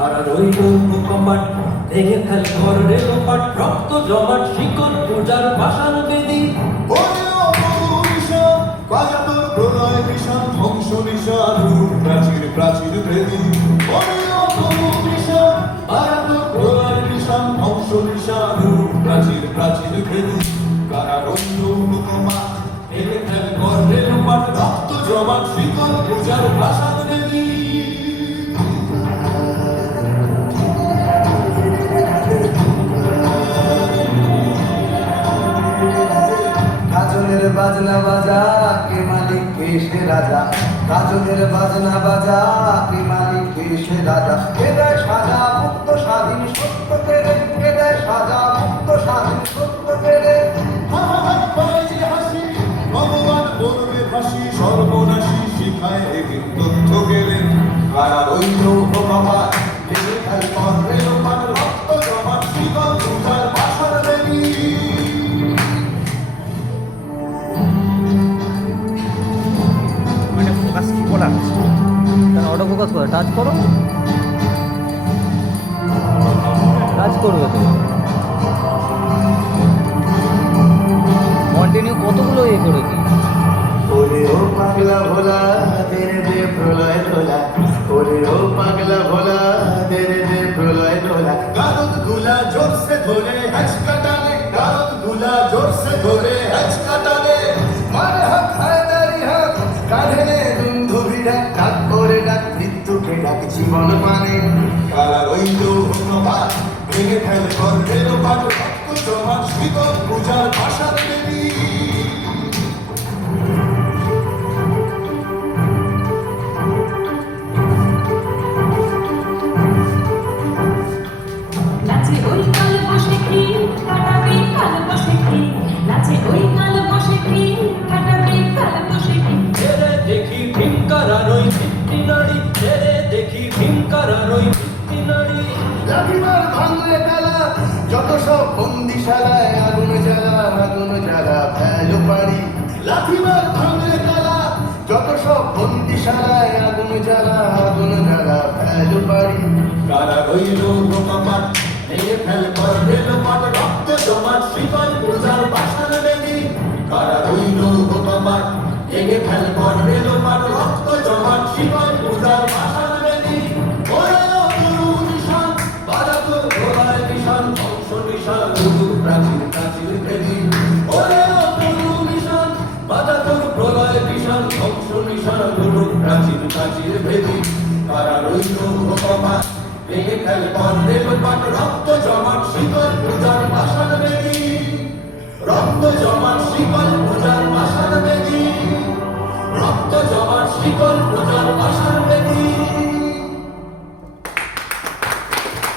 আর রইল কপাট ভেঙে ফেল ঘর রেলোপাট রক্ত জমাট শিকল পূজার পাষাণ বেদি প্রলয় বিষাণ ধ্বংস নিশান প্রাচীর প্রাচীর ভেদি প্রলয় বিষাণ ধ্বংস নিশান প্রাচীর প্রাচীর ভেদি কারা রইল কপাট ভেঙে ফেল ঘর রেলোপাট রক্ত জমাট শিকল পূজার পাষাণ বেদি গাজনের বাজনা বাজা কে মালিক কে সে রাজা গাজনের বাজনা বাজা কে মালিক কে সে রাজা কে দেয় সাজা মুক্ত স্বাধীন সত্য পেরে কে দেয় সাজা মুক্ত স্বাধীন সত্য পেরে হাসি ভগবান বলবে ফাঁসি সর্বনাশী শিখায় এদিন তথ্য গেলেন কারা রইল বাবা ভেঙে ফেল করবে লোপান রক্ত জমাট শিকল পূজার পাষাণ বেদি ফোকাস কি বলা তাহলে অটো ফোকাস করো টাচ করো টাচ করবে তো কন্টিনিউ কতগুলো করেছি ওরে ও পাগলা ভোলা তেরে দে প্রলয় দোলা ওরে ও পাগলা ভোলা তেরে দে প্রলয় দোলা গারদ গুলা জোর से ধরে হচকা টানে গারদ গুলা জোর से ধরে হচকা টানে মারে হাত হায়দারি হাত কাঁধে নে বন্ধু ভিড়া ডাক করে ডাক মৃত্যুকে ডাক জীবন মানে কারা রইল ধন্যবাদ ভেঙে ফেল করবে লোপান রক্ত জমাট শিকল পূজার পাষাণ বেদি নাচে ওই কাল বসে কি কাটাবে কাল বসে কি নাচে ওই কাল বসে কি কাটাবে কাল বসে কি ছেড়ে দেখি ভীমকারার ওই ভিত্তি নাড়ি ছেড়ে দেখি ভীমকারার ওই ভিত্তি নাড়ি লাঠিমার ভাঙলে তালা যত সব বন্দিশালায় আগুন জ্বালা ফেলো পারি লাঠিমার ভাঙলে তালা যত সব বন্দিশালায় আগুন জ্বালা ফেলো পারি কারা রইল কপাট ভেঙে ফেল করবে লোপান রক্ত জমাট শিকল পূজার পাষাণ বেদি কারা রইল কপাট ভেঙে ফেল করবে লোপান রক্ত জমাট শিকল পূজার পাষাণ বেদি ওরে ও তরু নিশান বাজাতো প্রলয় নিশান ধ্বংস নিশান গুরু প্রাচীর প্রাচীর ভেদি ওরে ও গুরু নিশান বাজাতো প্রলয় নিশান ধ্বংস নিশান গুরু প্রাচীর প্রাচীর ভেদি কারা রইল কপাট ভেঙে ফেল করবে লোপান রক্ত জমাট শিকল পূজার